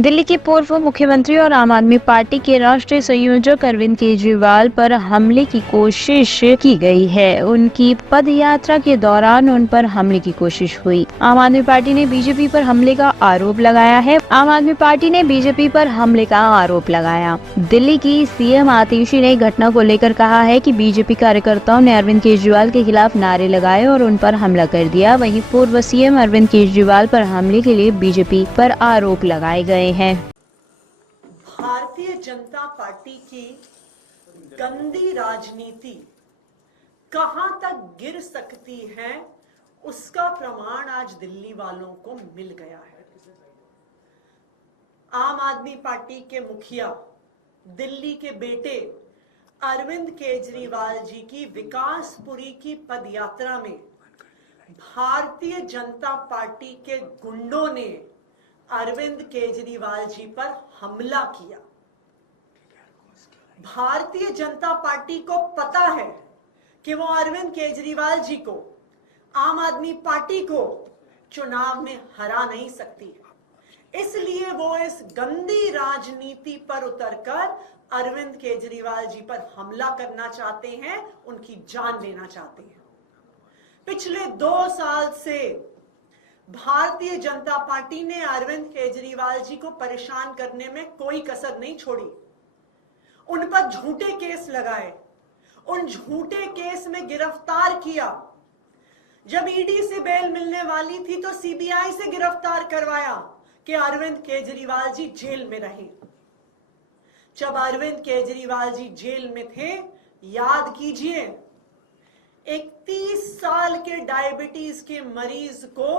दिल्ली के पूर्व मुख्यमंत्री और आम आदमी पार्टी के राष्ट्रीय संयोजक अरविंद केजरीवाल पर हमले की कोशिश की गई है। उनकी पद यात्रा के दौरान उन पर हमले की कोशिश हुई। आम आदमी पार्टी ने बीजेपी पर हमले का आरोप लगाया है। दिल्ली की सीएम आतिशी ने घटना को लेकर कहा है कि बीजेपी कार्यकर्ताओं ने अरविंद केजरीवाल के खिलाफ नारे लगाए और उन पर हमला कर दिया। वहीं पूर्व सीएम अरविंद केजरीवाल पर हमले के लिए बीजेपी पर आरोप लगाए गए हैं। भारतीय जनता पार्टी की गंदी राजनीति कहां तक गिर सकती है, उसका प्रमाण आज दिल्ली वालों को मिल गया है। आम आदमी पार्टी के मुखिया दिल्ली के बेटे अरविंद केजरीवाल जी की विकासपुरी की पदयात्रा में भारतीय जनता पार्टी के गुंडों ने अरविंद केजरीवाल जी पर हमला किया। भारतीय जनता पार्टी को पता है कि वो अरविंद केजरीवाल जी को, आम आदमी पार्टी को चुनाव में हरा नहीं सकती, इसलिए वो इस गंदी राजनीति पर उतरकर अरविंद केजरीवाल जी पर हमला करना चाहते हैं, उनकी जान लेना चाहते हैं। पिछले 2 साल से भारतीय जनता पार्टी ने अरविंद केजरीवाल जी को परेशान करने में कोई कसर नहीं छोड़ी। उन पर झूठे केस लगाए, उन झूठे केस में गिरफ्तार किया। जब ईडी से बेल मिलने वाली थी तो सीबीआई से गिरफ्तार करवाया कि अरविंद केजरीवाल जी जेल में रहे। जब अरविंद केजरीवाल जी जेल में थे, याद कीजिए, एक 30 साल के डायबिटीज के मरीज को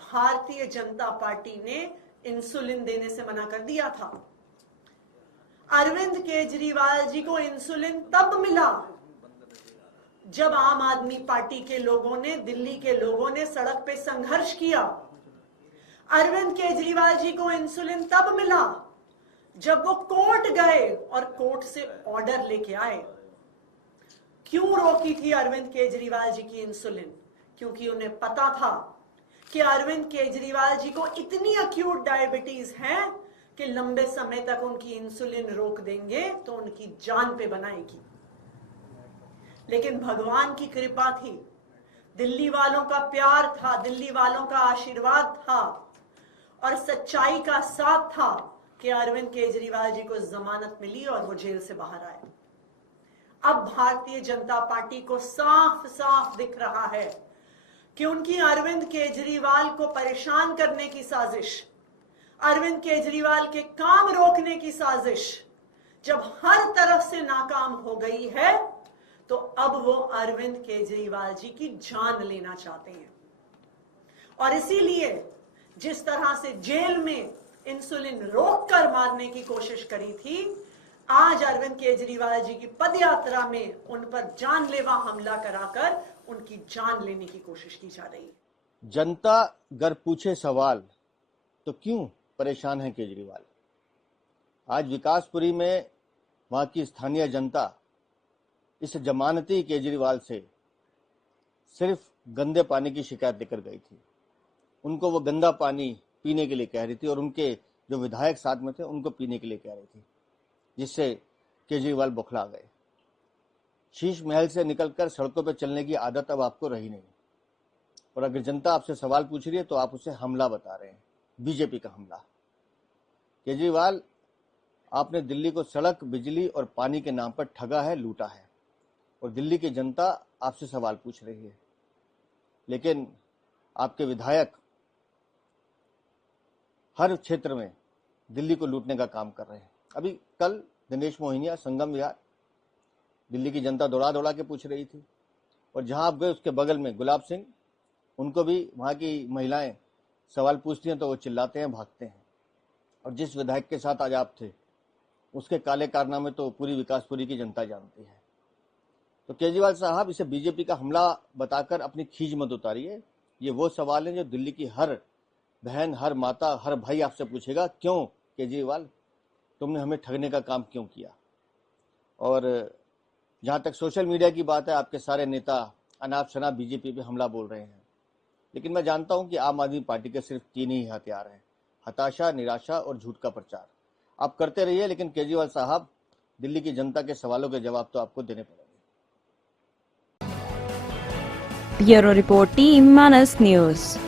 भारतीय जनता पार्टी ने इंसुलिन देने से मना कर दिया था। अरविंद केजरीवाल जी को इंसुलिन तब मिला जब आम आदमी पार्टी के लोगों ने, दिल्ली के लोगों ने सड़क पे संघर्ष किया। अरविंद केजरीवाल जी को इंसुलिन तब मिला जब वो कोर्ट गए और कोर्ट से ऑर्डर लेके आए। क्यों रोकी थी अरविंद केजरीवाल जी की इंसुलिन? क्योंकि उन्हें पता था कि अरविंद केजरीवाल जी को इतनी अक्यूट डायबिटीज है कि लंबे समय तक उनकी इंसुलिन रोक देंगे तो उनकी जान पे बनाएगी। लेकिन भगवान की कृपा थी, दिल्ली वालों का प्यार था, दिल्ली वालों का आशीर्वाद था और सच्चाई का साथ था कि अरविंद केजरीवाल जी को जमानत मिली और वो जेल से बाहर आए। अब भारतीय जनता पार्टी को साफ साफ दिख रहा है कि उनकी अरविंद केजरीवाल को परेशान करने की साजिश, अरविंद केजरीवाल के काम रोकने की साजिश जब हर तरफ से नाकाम हो गई है तो अब वो अरविंद केजरीवाल जी की जान लेना चाहते हैं। और इसीलिए जिस तरह से जेल में इंसुलिन रोककर मारने की कोशिश करी थी, आज अरविंद केजरीवाल जी की पदयात्रा में उन पर जानलेवा हमला कराकर उनकी जान लेने की कोशिश की जा रही है। जनता अगर पूछे सवाल तो क्यों परेशान है केजरीवाल? आज विकासपुरी में वहां की स्थानीय जनता इस जमानती केजरीवाल से सिर्फ गंदे पानी की शिकायत लेकर गई थी। उनको वो गंदा पानी पीने के लिए कह रही थी और उनके जो विधायक साथ में थे उनको पीने के लिए कह रही थी, जिससे केजरीवाल बौखला गए। शीश महल से निकलकर सड़कों पर चलने की आदत अब आपको रही नहीं। और अगर जनता आपसे सवाल पूछ रही है तो आप उसे हमला बता रहे हैं, बीजेपी का हमला। केजरीवाल, आपने दिल्ली को सड़क, बिजली और पानी के नाम पर ठगा है, लूटा है और दिल्ली की जनता आपसे सवाल पूछ रही है। लेकिन आपके विधायक हर क्षेत्र में दिल्ली को लूटने का काम कर रहे हैं। अभी कल दिनेश मोहिनिया, संगम विहार, दिल्ली की जनता दौड़ा दौड़ा के पूछ रही थी और जहां आप गए उसके बगल में गुलाब सिंह, उनको भी वहां की महिलाएं सवाल पूछती हैं तो वो चिल्लाते हैं, भागते हैं। और जिस विधायक के साथ आज आप थे उसके काले कारनामे तो पूरी विकासपुरी की जनता जानती है। तो केजरीवाल साहब, इसे बीजेपी का हमला बताकर अपनी खींच मत उतारिए। ये वो सवाल है जो दिल्ली की हर बहन, हर माता, हर भाई आपसे पूछेगा, क्यों केजरीवाल तुमने हमें ठगने का काम क्यों किया? और जहां तक सोशल मीडिया की बात है, आपके सारे नेता अनाप शनाप बीजेपी पे हमला बोल रहे हैं, लेकिन मैं जानता हूं कि आम आदमी पार्टी के सिर्फ 3 ही हथियार हैं, हताशा, निराशा और झूठ का प्रचार। आप करते रहिए, लेकिन केजरीवाल साहब, दिल्ली की जनता के सवालों के जवाब तो आपको देने पड़ेंगे। ब्यूरो रिपोर्ट, टीम मानस न्यूज।